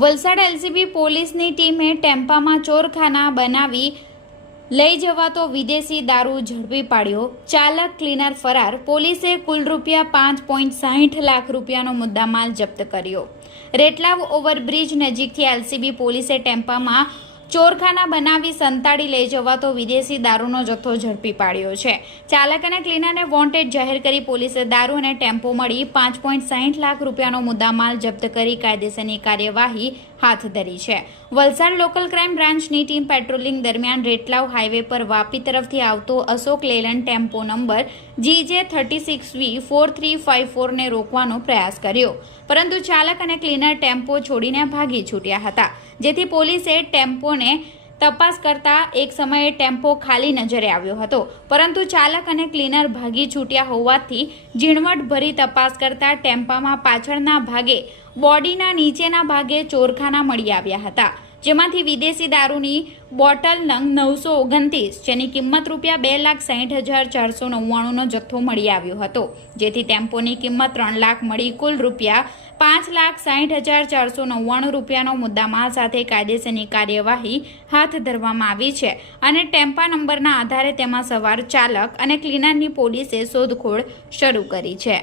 Valsad LCB પોલીસની ટીમે ટેમ્પામાં ચોરખાના બનાવી લઈ જવાતો વિદેશી દારૂ ઝડપી પાડ્યો. ચાલક ક્લીનર ફરાર. પોલીસે કુલ ₹5.60 લાખ રૂપિયાનો મુદ્દામાલ જપ્ત કર્યો. રેટલાવ ઓવરબ્રિજ નજીકથી એલસીબી પોલીસે ટેમ્પામાં ચોરખાના બનાવી સંતાડી લઈ જવાતો વિદેશી દારૂનો જથ્થો ઝડપી પાડ્યો છે. ચાલક અને ક્લીનરને વોન્ટેડ જાહેર કરી પોલીસે દારૂ અને ટેમ્પો મળી ₹5.60 લાખ રૂપિયાનો મુદ્દામાલ જપ્ત કરી કાયદેસરની કાર્યવાહી હાથ ધરી છે. વલસાડ લોકલ ક્રાઇમ બ્રાન્ચની ટીમ પેટ્રોલિંગ દરમિયાન રેટલાવ હાઈવે પર વાપી તરફથી આવતો અશોક લેલન ટેમ્પો નંબર GJ36V4354 ને રોકવાનો પ્રયાસ કર્યો, પરંતુ ચાલક અને ક્લીનર ટેમ્પો છોડીને ભાગી છૂટ્યા હતા, જેથી પોલીસે ટેમ્પોને તપાસ કરતા એક સમયે ટેમ્પો ખાલી નજરે આવ્યો હતો, પરંતુ ચાલક અને ક્લીનર ભાગી છૂટ્યા હોવાથી ઝીણવટભરી તપાસ કરતા ટેમ્પામાં પાછળના ભાગે બોડીના નીચેના ભાગે ચોરખાના મળી આવ્યા હતા, જેમાંથી વિદેશી દારૂની બોટલ નંગ 929 જેની કિંમત ₹2,60,499નો જથ્થો મળી આવ્યો હતો, જેથી ટેમ્પોની કિંમત 3 લાખ મળી કુલ ₹5,60,499 રૂપિયાનો મુદ્દામાલ સાથે કાયદેસરની કાર્યવાહી હાથ ધરવામાં આવી છે અને ટેમ્પા નંબરના આધારે તેમાં સવાર ચાલક અને ક્લીનરની પોલીસે શોધખોળ શરૂ કરી છે.